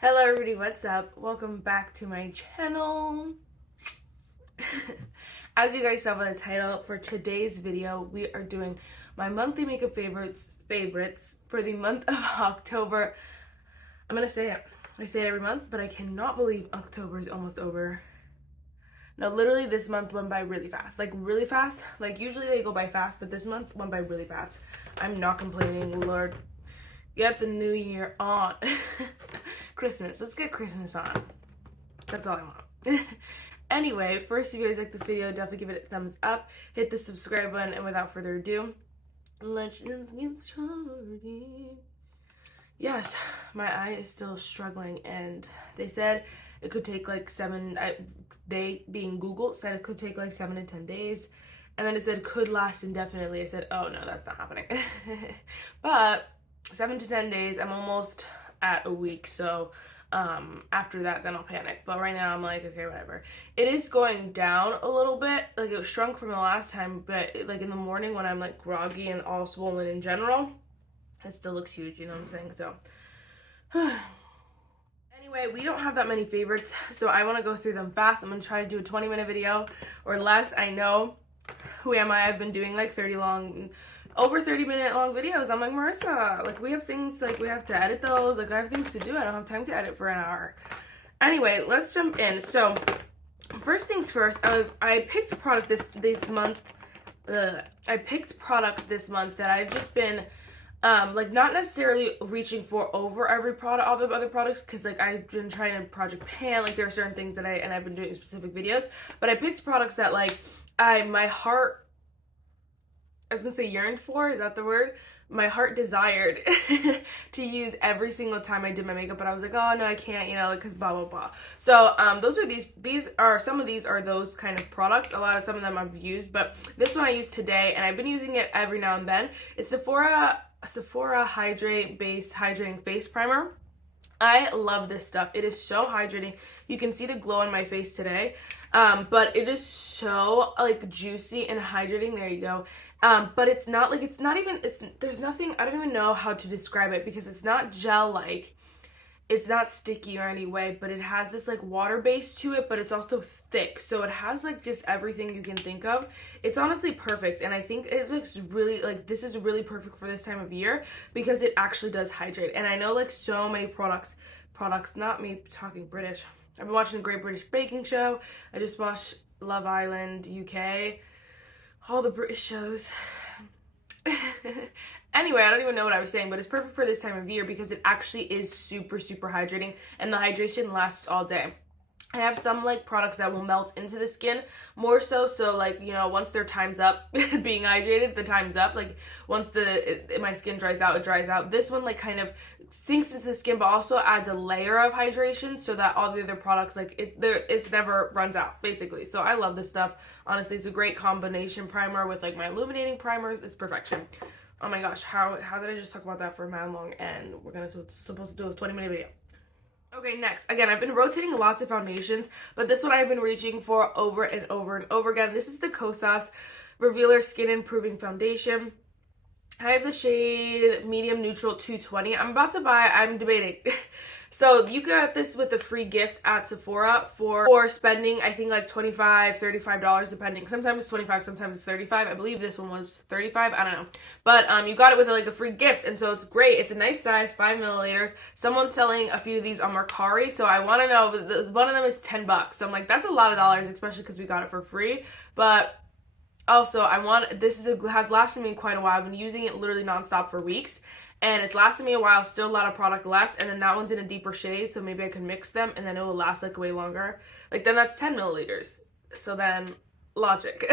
Hello everybody, what's up? Welcome back to my channel. As you guys saw by the title, for today's video, we are doing my monthly makeup favorites for the month of October. I'm gonna say it. I say it every month, but I cannot believe October is almost over. No, literally this month went by really fast. Like really fast. Like usually they go by fast, but this month went by really fast. I'm not complaining, Lord. Get the new year on. Christmas. Let's get Christmas on. That's all I want. Anyway, first, if you guys like this video, definitely give it a thumbs up. Hit the subscribe button, and without further ado, let's just get started. Yes, my eye is still struggling, and they said it could take like they being Google said it could take like 7 to 10 days. And then it said could last indefinitely. I said, oh no, that's not happening. But 7 to 10 days, I'm almost at a week, so after that then I'll panic. But right now I'm like, okay, whatever. It is going down a little bit, like it shrunk from the last time, but like in the morning when I'm like groggy and all swollen in general, it still looks huge, you know what I'm saying? So anyway, we don't have that many favorites, so I want to go through them fast. I'm gonna try to do a 20-minute video or less. I know, who am I? I've been doing like over 30-minute long videos. I'm like, Marissa, like we have things, like we have to edit those, like I have things to do. I don't have time to edit for an hour. Anyway, let's jump in. So first things first, I picked a product this month. I picked products this month that I've just been like not necessarily reaching for over every product, all the other products, because like I've been trying to project pan, like there are certain things that I've been doing specific videos, but I picked products that like my heart, I was gonna say yearned for, is that the word? My heart desired to use every single time I did my makeup, but I was like, oh no, I can't, you know, like, cause blah, blah, blah. So, some of these are those kind of products. Some of them I've used, but this one I used today, and I've been using it every now and then. It's Sephora Hydrating Face Primer. I love this stuff. It is so hydrating. You can see the glow on my face today, but it is so like juicy and hydrating. There you go. But there's nothing, I don't even know how to describe it because it's not gel-like, it's not sticky or any way, but it has this like water base to it, but it's also thick. So it has like just everything you can think of. It's honestly perfect. And I think it looks really like, this is really perfect for this time of year because it actually does hydrate. And I know like so many products, not me talking British. I've been watching the Great British Baking Show. I just watched Love Island UK. All the British shows. Anyway, I don't even know what I was saying, but it's perfect for this time of year because it actually is super, super hydrating, and the hydration lasts all day. I have some like products that will melt into the skin more so like, you know, once their time's up being hydrated, the time's up. Like once my skin dries out, it dries out. This one like kind of sinks into the skin, but also adds a layer of hydration so that all the other products, like it's never runs out basically. So I love this stuff. Honestly, it's a great combination primer with like my illuminating primers. It's perfection. Oh my gosh, how did I just talk about that for a man long, and we're supposed to do a 20-minute video. Okay, next. Again, I've been rotating lots of foundations, but this one I've been reaching for over and over and over again. This is the Kosas Revealer Skin Improving Foundation. I have the shade Medium Neutral 220. I'm debating. So you got this with a free gift at Sephora for spending, I think like $25, $35 depending. Sometimes it's 25, sometimes it's 35. I believe this one was 35. I don't know. But you got it with like a free gift, and so it's great. It's a nice size, 5 milliliters. Someone's selling a few of these on Mercari, so I want to know. One of them is $10. So I'm like, that's a lot of dollars, especially because we got it for free. But also, has lasted me quite a while. I've been using it literally nonstop for weeks, and it's lasted me a while. Still a lot of product left, and then that one's in a deeper shade, so maybe I can mix them, and then it will last like way longer. Like then that's 10 milliliters. So then logic.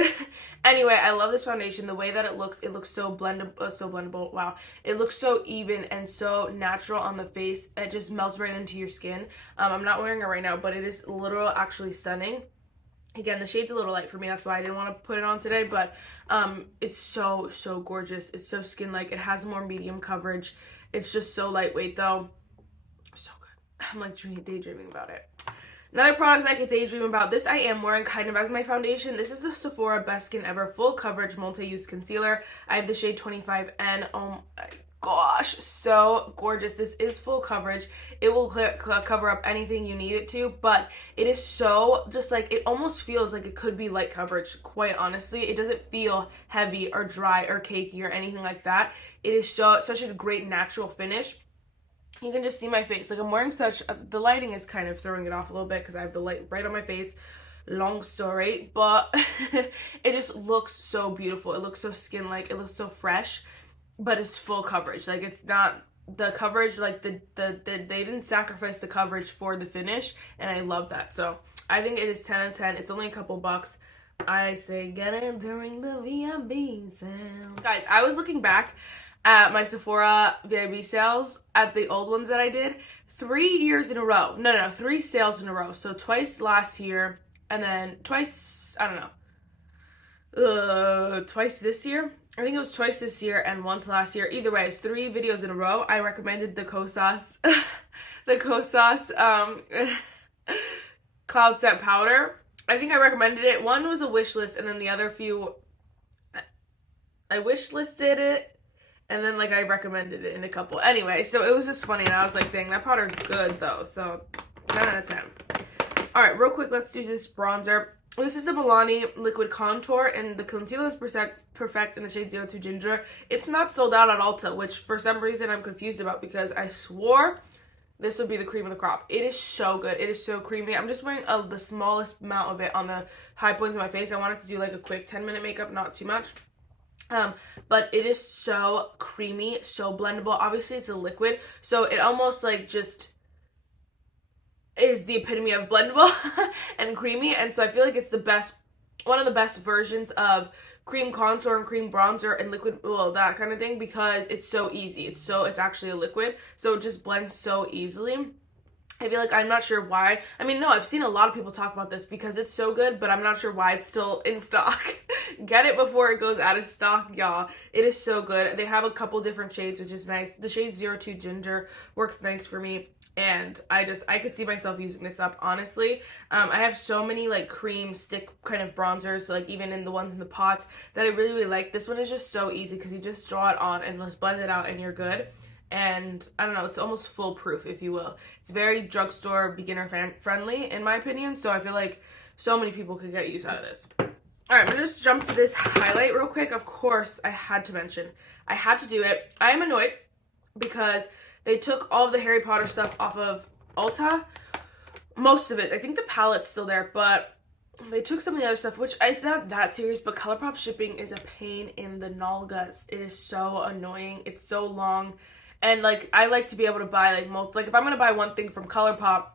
Anyway, I love this foundation. The way that it looks so blendable. Wow, it looks so even and so natural on the face. It just melts right into your skin. I'm not wearing it right now, but it is literal, actually stunning. Again, the shade's a little light for me, that's why I didn't want to put it on today, but it's so gorgeous. It's so skin-like. It has more medium coverage. It's just so lightweight, though. So good. I'm like daydreaming about it. Another product I could daydream about, this I am wearing kind of as my foundation. This is the Sephora Best Skin Ever Full Coverage Multi-Use Concealer. I have the shade 25N. gosh, so gorgeous. This is full coverage. It will cover up anything you need it to, but it is so just like, it almost feels like it could be light coverage, quite honestly. It doesn't feel heavy or dry or cakey or anything like that. It is such a great natural finish. You can just see my face. Like, I'm wearing the lighting is kind of throwing it off a little bit because I have the light right on my face. Long story, but it just looks so beautiful. It looks so skin-like. It looks so fresh. But it's full coverage. Like, it's not the coverage, like they didn't sacrifice the coverage for the finish, and I love that. So I think it is 10 out of 10. It's only a couple bucks. I say get it during the VIB sale. Guys, I was looking back at my Sephora VIB sales, at the old ones that I did, 3 years in a row. No, 3 sales in a row. So twice last year, and then twice, I don't know, twice this year. I think it was twice this year and once last year. Either way, it's 3 videos in a row. I recommended the Kosas, Cloud Set Powder. I think I recommended it. One was a wish list, and then the other few, I wish listed it, and then like I recommended it in a couple. Anyway, so it was just funny, and I was like, dang, that powder's good though. So 10 out of 10. All right, real quick, let's do this bronzer. This is the Milani Liquid Contour, and the concealer is perfect in the shade 02 Ginger. It's not sold out at Ulta, which for some reason I'm confused about, because I swore this would be the cream of the crop. It is so good. It is so creamy. I'm just wearing the smallest amount of it on the high points of my face. I wanted to do like a quick 10-minute makeup, not too much. But it is so creamy, so blendable. Obviously, it's a liquid, so it almost like just is the epitome of blendable and creamy, and so I feel like it's the best, one of the best versions of cream contour and cream bronzer and liquid, well, that kind of thing, because it's so easy. It's actually a liquid, so it just blends so easily. I feel like, I'm not sure why. I mean, no, I've seen a lot of people talk about this because it's so good, but I'm not sure why it's still in stock. Get it before it goes out of stock, y'all. It is so good. They have a couple different shades, which is nice. The shade 02 Ginger works nice for me, and I could see myself using this up, honestly. I have so many like cream stick kind of bronzers, like even in the ones in the pots, that I really, really like. This one is just so easy because you just draw it on and just blend it out and you're good. And I don't know, it's almost foolproof, if you will. It's very drugstore beginner friendly, in my opinion, so I feel like so many people could get use out of this. All right, I'm gonna just jump to this highlight real quick. Of course, I had to mention, I had to do it. I am annoyed because they took all of the Harry Potter stuff off of Ulta. Most of it. I think the palette's still there, but they took some of the other stuff, which is not that serious, but Colourpop shipping is a pain in the null-guts. It is so annoying. It's so long. And, like, I like to be able to buy, like, if I'm going to buy one thing from Colourpop,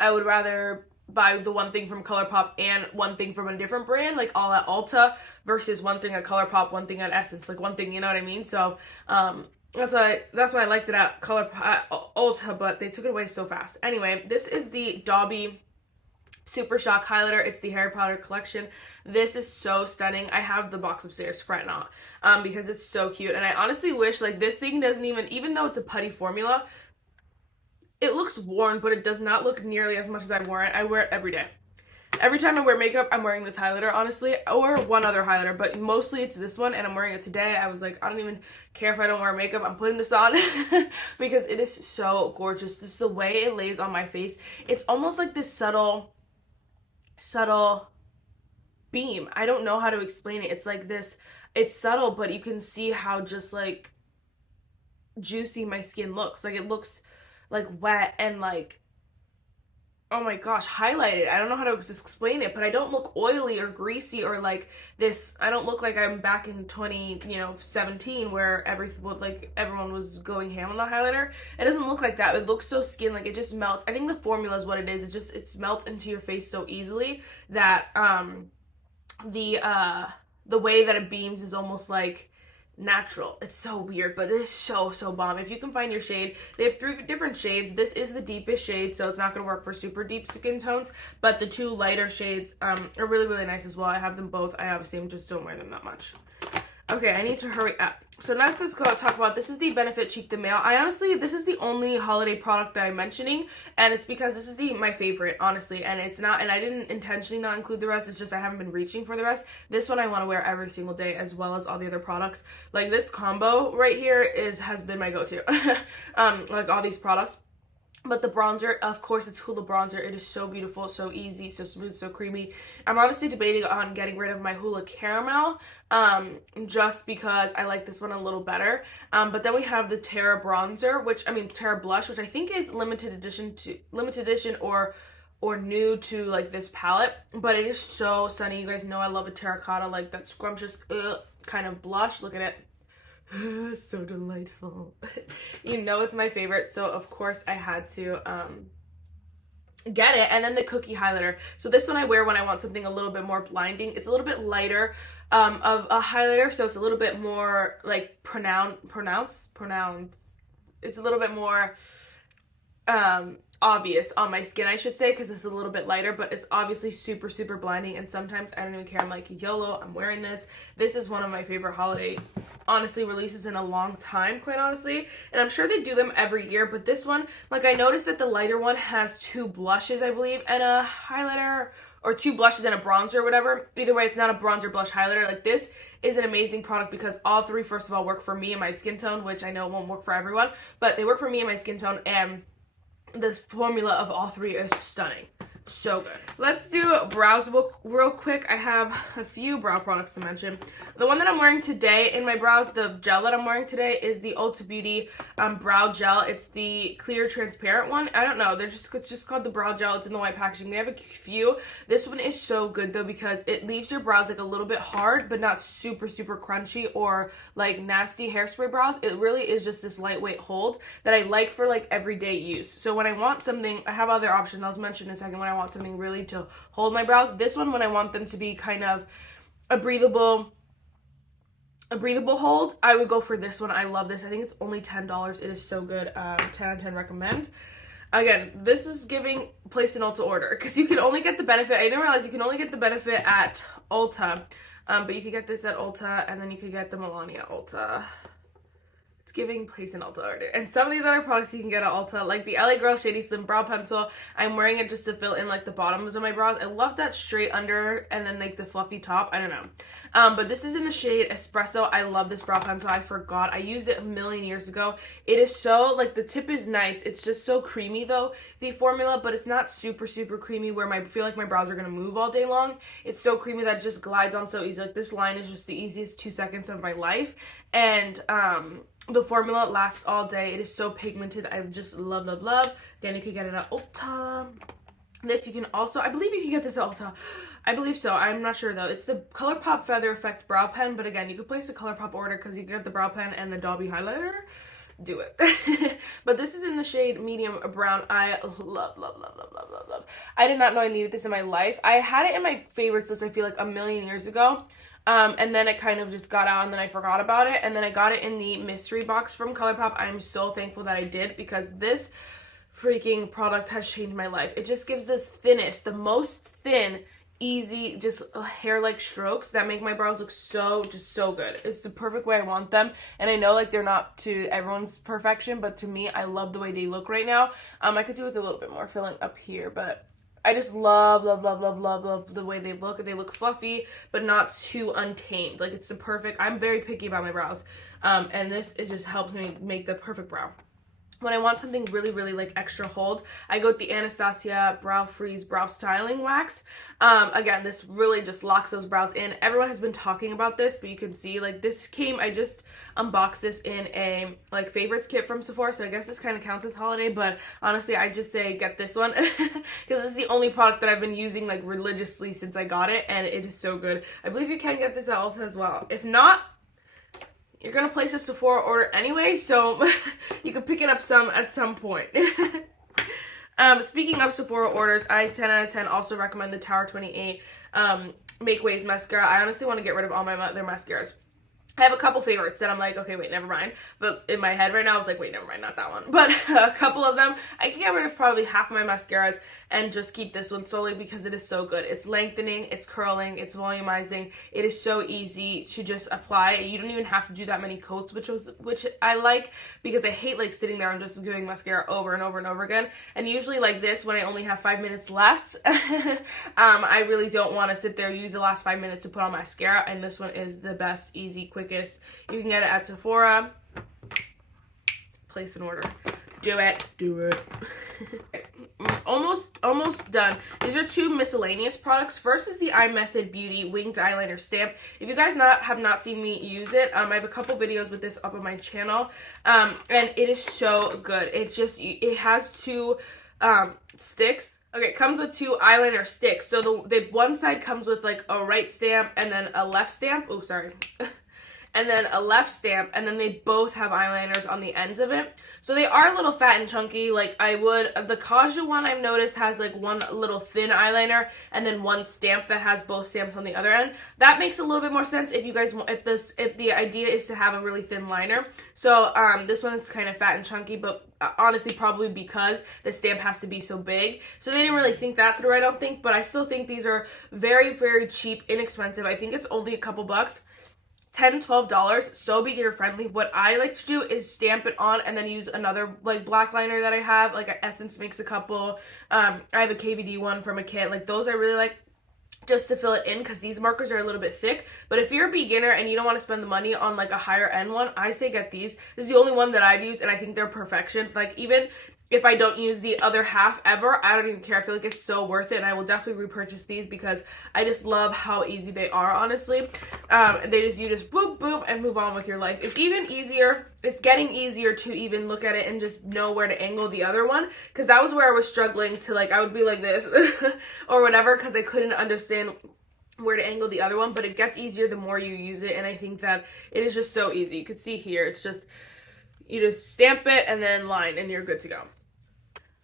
I would rather buy the one thing from Colourpop and one thing from a different brand, like, all at Ulta, versus one thing at Colourpop, one thing at Essence, like, one thing, you know what I mean? So, that's why I liked it at Ulta, but they took it away so fast. Anyway, this is the Dobby Super Shock Highlighter. It's the Harry Potter collection. This is so stunning. I have the box upstairs, fret not, because it's so cute. And I honestly wish, like, this thing doesn't even though it's a putty formula, it looks worn, but it does not look nearly as much as I wear it. I wear it every day. Every time I wear makeup, I'm wearing this highlighter, honestly, or one other highlighter, but mostly it's this one, and I'm wearing it today. I was like, I don't even care if I don't wear makeup. I'm putting this on because it is so gorgeous. Just the way it lays on my face. It's almost like this subtle beam. I don't know how to explain it. It's like this, it's subtle, but you can see how just like juicy my skin looks. Like, it looks like wet and like, oh my gosh, highlighted. I don't know how to explain it, but I don't look oily or greasy or like this. I don't look like I'm back in 2017 where everyone was going ham on the highlighter. It doesn't look like that. It looks so skin, like it just melts. I think the formula is what it is. It melts into your face so easily that the way that it beams is almost like natural. It's so weird, but it is so bomb. If you can find your shade, they have 3 different shades. This is the deepest shade, so it's not going to work for super deep skin tones, but the 2 lighter shades are really, really nice as well. I have them both. I obviously just don't wear them that much. Okay, I need to hurry up. So next, let's go talk about, this is the Benefit Cheek the Mail. This is the only holiday product that I'm mentioning, and it's because this is my favorite, honestly, and it's not, and I didn't intentionally not include the rest, it's just I haven't been reaching for the rest. This one I want to wear every single day, as well as all the other products. Like, this combo right here has been my go-to. Like, all these products. But the bronzer, of course, it's Hoola bronzer. It is so beautiful, so easy, so smooth, so creamy. I'm honestly debating on getting rid of my Hoola Caramel, just because I like this one a little better. But then we have the Terra bronzer, Terra blush, which I think is limited edition or new to like this palette. But it is so sunny. You guys know I love a terracotta, like that scrumptious kind of blush. Look at it. So delightful. You know it's my favorite, so of course I had to get it. And then the Cookie highlighter. So this one I wear when I want something a little bit more blinding. It's a little bit lighter of a highlighter, so it's a little bit more like pronounced. It's a little bit more obvious on my skin, I should say, because it's a little bit lighter, but it's obviously super, super blinding. And sometimes I don't even care. I'm like, YOLO, I'm wearing this. This is one of my favorite holiday, honestly, releases in a long time, quite honestly. And I'm sure they do them every year, but this one, like, I noticed that the lighter one has 2 blushes, I believe, and a highlighter, or 2 blushes and a bronzer or whatever. Either way, it's not a bronzer blush highlighter. Like, this is an amazing product because all 3, first of all, work for me and my skin tone, which I know won't work for everyone, but they work for me and my skin tone, and the formula of all 3 is stunning. So good. Let's do brows real quick. I have a few brow products to mention. The one that I'm wearing today in my brows, the gel that I'm wearing today, is the Ulta Beauty brow gel. It's the clear transparent one. I don't know. It's just called the brow gel. It's in the white packaging. They have a few. This one is so good though because it leaves your brows like a little bit hard, but not super, super crunchy or like nasty hairspray brows. It really is just this lightweight hold that I like for like everyday use. So when I want something, I have other options. I'll mention in a second when I want something really to hold my brows. This one, when I want them to be kind of a breathable hold, I would go for this one. I love this. I think it's only $10. It is so good. 10 out of 10 recommend. Again, this is giving place an Ulta order because you can only get the benefit. I didn't realize you can only get the benefit at Ulta, but you could get this at Ulta, and then you could get the Milani at Ulta. Giving place an Ulta order. And some of these other products you can get at Ulta, like the LA Girl Shady Slim Brow Pencil. I'm wearing it just to fill in like the bottoms of my brows. I love that straight under and then like the fluffy top. I don't know. But this is in the shade Espresso. I love this brow pencil. I forgot. I used it a million years ago. It is so, like, the tip is nice. It's just so creamy though, the formula, but it's not super, super creamy where I feel like my brows are going to move all day long. It's so creamy that it just glides on so easy. Like, this line is just the easiest 2 seconds of my life. And, the formula lasts all day. It is so pigmented. I just love, love, love. Again, you could get it at Ulta. This you can also, I believe you can get this at Ulta. I believe so. I'm not sure though. It's the Colourpop Feather Effect Brow Pen, but again, you could place a Colourpop order because you get the brow pen and the Dobby highlighter. Do it. But this is in the shade medium brown. I love, love, love, love, love, love, love. I did not know I needed this in my life. I had it in my favorites list, I feel like a million years ago. And then it kind of just got out and then I forgot about it. And then I got it in the mystery box from Colourpop. I'm so thankful that I did because this freaking product has changed my life. It just gives this thinnest, the most thin, easy, just hair-like strokes that make my brows look so, just so good. It's the perfect way I want them. And I know like they're not to everyone's perfection, but to me, I love the way they look right now. I could do with a little bit more filling up here, but I just love, love, love, love, love, love the way they look. They look fluffy, but not too untamed. Like, it's the perfect, I'm very picky about my brows. And this, it just helps me make the perfect brow. When I want something really, really like extra hold, I go with the Anastasia Brow Freeze Brow Styling Wax. Again, this really just locks those brows in. Everyone has been talking about this, but you can see like this came, I just unboxed this in a like favorites kit from Sephora, so I guess this kind of counts as holiday, but honestly, I just say get this one because it's the only product that I've been using like religiously since I got it, and it is so good. I believe you can get this at Ulta as well. If not, you're going to place a Sephora order anyway, so you can pick it up at some point. Speaking of Sephora orders, I 10 out of 10 also recommend the Tower 28 Make Waves Mascara. I honestly want to get rid of all my other mascaras. I have a couple favorites that I'm like, okay, wait, never mind. But in my head right now, I was like, wait, never mind, not that one. But a couple of them, I can get rid of probably half of my mascaras and just keep this one solely because it is so good. It's lengthening, it's curling, it's volumizing. It is so easy to just apply. You don't even have to do that many coats, which I like, because I hate like sitting there and just doing mascara over and over and over again. And usually like this, when I only have 5 minutes left, I really don't want to sit there, use the last 5 minutes to put on mascara. And this one is the best, easy, quickest. You can get it at Sephora. Place an order. Do it. Do it. Almost done. These are 2 Miscellaneous products. First is the Imethod Beauty Winged Eyeliner Stamp. If you guys have not seen me use it, I have a couple videos with this up on my channel, and it is so good. It has 2 sticks. Okay, it comes with 2 eyeliner sticks. So the one side comes with like a right stamp and then a left stamp. Oh, sorry. And then a left stamp, and then they both have eyeliners on the ends of it. So they are a little fat and chunky. Like the Kosas one I've noticed has like one little thin eyeliner and then one stamp that has both stamps on the other end. That makes a little bit more sense if you guys want, if the idea is to have a really thin liner. So this one is kind of fat and chunky, but honestly probably because the stamp has to be so big. So they didn't really think that through, I don't think, but I still think these are very, very cheap, inexpensive. I think it's only a couple bucks. $10, $12, so beginner friendly. What I like to do is stamp it on and then use another like black liner that I have, like Essence makes a couple. I have a KVD one from a kit. Like those I really like just to fill it in because these markers are a little bit thick. But if you're a beginner and you don't want to spend the money on like a higher end one, I say get these. This is the only one that I've used and I think they're perfection. Like even if I don't use the other half ever, I don't even care. I feel like it's so worth it, and I will definitely repurchase these because I just love how easy they are, honestly. You just boop, boop, and move on with your life. It's even easier. It's getting easier to even look at it and just know where to angle the other one, because that was where I was struggling to, like, I would be like this or whatever because I couldn't understand where to angle the other one, but it gets easier the more you use it, and I think that it is just so easy. You could see here, it's just, you just stamp it and then line, and you're good to go.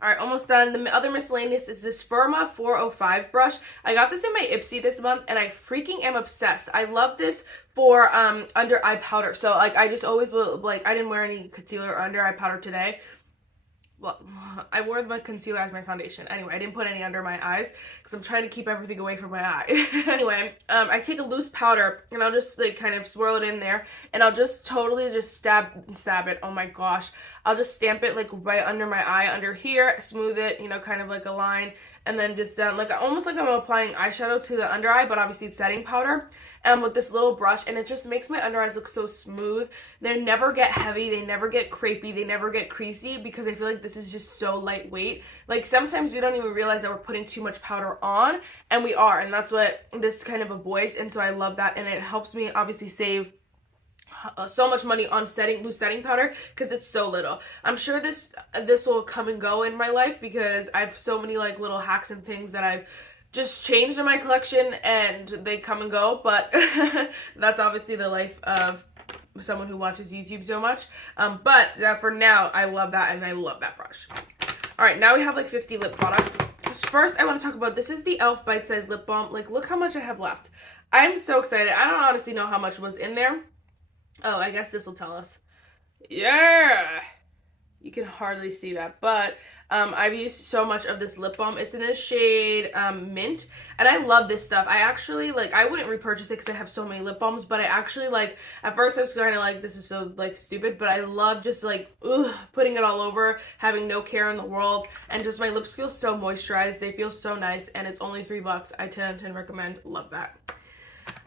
All right, almost done. The other Miscellaneous is this Firma 405 brush. I got this in my Ipsy this month, and I freaking am obsessed. I love this for under eye powder. So, like, I just always will, like, I didn't wear any concealer or under eye powder today. Well, I wore my concealer as my foundation. Anyway, I didn't put any under my eyes because I'm trying to keep everything away from my eye. Anyway, I take a loose powder and I'll just like kind of swirl it in there, and I'll just totally just stab it. Oh my gosh. I'll just stamp it like right under my eye, under here, smooth it, you know, kind of like a line, and then just down, like almost like I'm applying eyeshadow to the under eye, but obviously it's setting powder. With this little brush, and it just makes my under eyes look so smooth. They never get heavy, they never get crepey, they never get creasy, because I feel like this is just so lightweight. Like sometimes we don't even realize that we're putting too much powder on, and we are, and that's what this kind of avoids. And so I love that, and it helps me obviously save so much money on loose setting powder because it's so little. I'm sure this will come and go in my life because I have so many like little hacks and things that I've just changed in my collection, and they come and go, but that's obviously the life of someone who watches YouTube so much. But for now, I love that, and I love that brush. All right, now we have like 50 lip products. First, I want to talk about, this is the e.l.f. Bite-Size Lip Balm. Like, look how much I have left. I'm so excited. I don't honestly know how much was in there. Oh, I guess this will tell us. Yeah! You can hardly see that, but I've used so much of this lip balm. It's in this shade Mint, and I love this stuff. I actually, like, I wouldn't repurchase it because I have so many lip balms, but I actually, like, at first I was kind of like, this is so, like, stupid, but I love just, like, putting it all over, having no care in the world, and just my lips feel so moisturized. They feel so nice, and it's only $3. I 10 out of 10 recommend. Love that.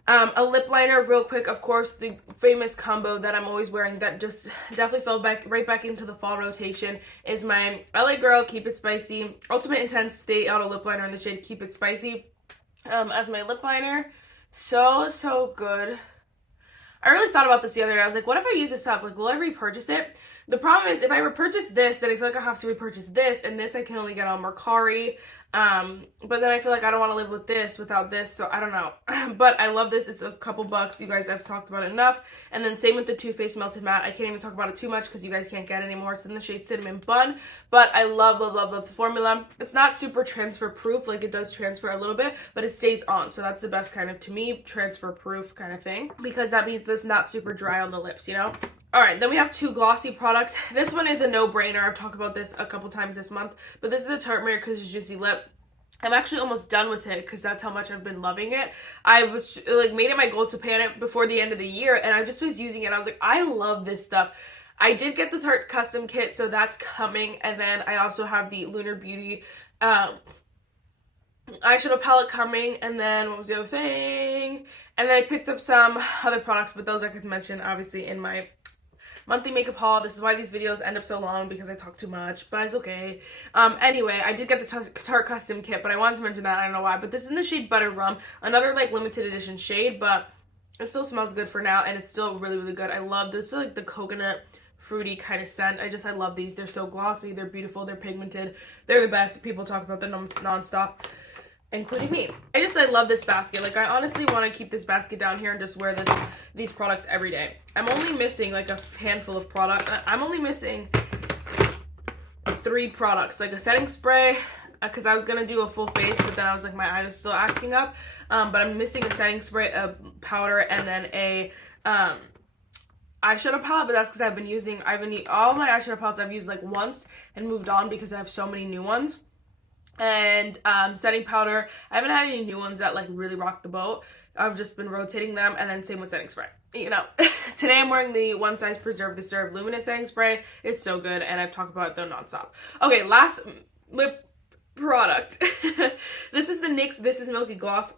A lip liner, real quick, of course, the famous combo that I'm always wearing that just definitely fell right back into the fall rotation is my LA Girl Keep It Spicy Ultimate Intense Stay Auto Lip Liner in the shade Keep It Spicy as my lip liner. So good. I really thought about this the other day. I was like, what if I use this up? Like, will I repurchase it? The problem is if I repurchase this, then I feel like I have to repurchase this, and this I can only get on Mercari. But then I feel like I don't want to live with this without this, so I don't know. But I love this. It's a couple bucks. You guys, I've talked about it enough. And then same with the Too Faced Melted Matte. I can't even talk about it too much because you guys can't get it anymore. It's in the shade Cinnamon Bun. But I love the formula. It's not super transfer proof, like it does transfer a little bit, but it stays on. So that's the best kind of, to me, transfer proof kind of thing, because that means it's not super dry on the lips, you know? All right, then we have two glossy products. This one is a no-brainer. I've talked about this a couple times this month, but this is a Tarte Maracujá Juicy Lip. I'm actually almost done with it because that's how much I've been loving it. I was like made it my goal to pan it before the end of the year, and I just was using it. I was like, I love this stuff. I did get the Tarte custom kit, so that's coming, and then I also have the Lunar Beauty eyeshadow palette coming, and then what was the other thing? And then I picked up some other products, but those I could mention obviously in my monthly makeup haul. This is why these videos end up so long, because I talk too much, but it's okay. Anyway, I did get the Tarte custom kit, but I wanted to mention that. I don't know why, but this is in the shade Butter Rum, another like limited edition shade, but it still smells good for now, and it's still really good. I love this, like the coconut fruity kind of scent. I love these. They're so glossy, they're beautiful, they're pigmented, they're the best. People talk about them non-stop, including me. I love this basket. Like, I honestly want to keep this basket down here and just wear these products every day. I'm only missing like a handful of products. I'm only missing 3 products, like a setting spray, because I was gonna do a full face, but then I was like, my eye is still acting up. But I'm missing a setting spray, a powder, and then a eyeshadow palette. But that's because I've been using all my eyeshadow palettes I've used like once and moved on because I have so many new ones. And setting powder, I haven't had any new ones that like really rock the boat. I've just been rotating them, and then same with setting spray. You know, today I'm wearing the One Size Preserve the Serve Luminous setting spray. It's so good, and I've talked about it though nonstop. Okay, last lip product. This is the NYX This Is Milky Gloss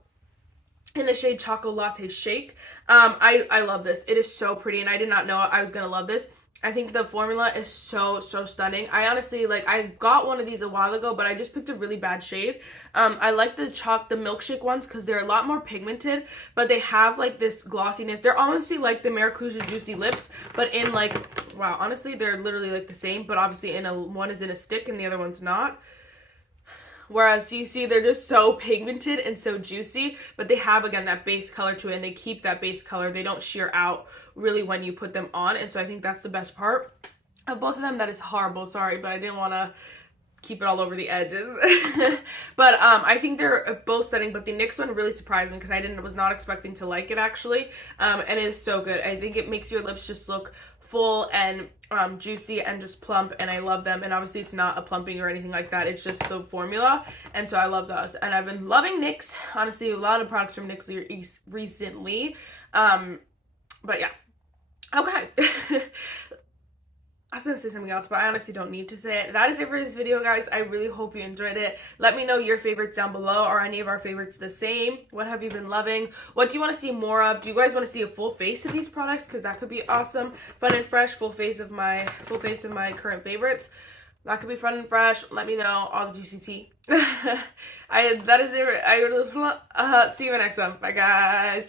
in the shade Choco Latte Shake. I love this. It is so pretty, and I did not know I was gonna love this. I think the formula is so stunning. I honestly, like, I got one of these a while ago, but I just picked a really bad shade. I like the milkshake ones because they're a lot more pigmented, but they have like this glossiness. They're honestly like the Maracujá Juicy Lips, but in like, wow, honestly, they're literally like the same, but obviously one is in a stick and the other one's not. Whereas you see, they're just so pigmented and so juicy, but they have, again, that base color to it, and they keep that base color. They don't sheer out really when you put them on, and so I think that's the best part of both of them. That is horrible, sorry, but I didn't want to keep it all over the edges. But I think they're both stunning, but the NYX one really surprised me because I was not expecting to like it, actually. And it is so good. I think it makes your lips just look full and juicy and just plump, and I love them. And obviously it's not a plumping or anything like that, it's just the formula, and so I love those. And I've been loving NYX, honestly, a lot of products from NYX recently. But yeah, okay. I was gonna say something else, but I honestly don't need to say it. That is it for this video, guys. I really hope you enjoyed it. Let me know your favorites down below. Are any of our favorites the same? What have you been loving? What do you want to see more of? Do you guys want to see a full face of these products? Because that could be awesome. Fun and fresh, full face of my current favorites. That could be fun and fresh. Let me know all the juicy tea. That is it. See you next time. Bye, guys.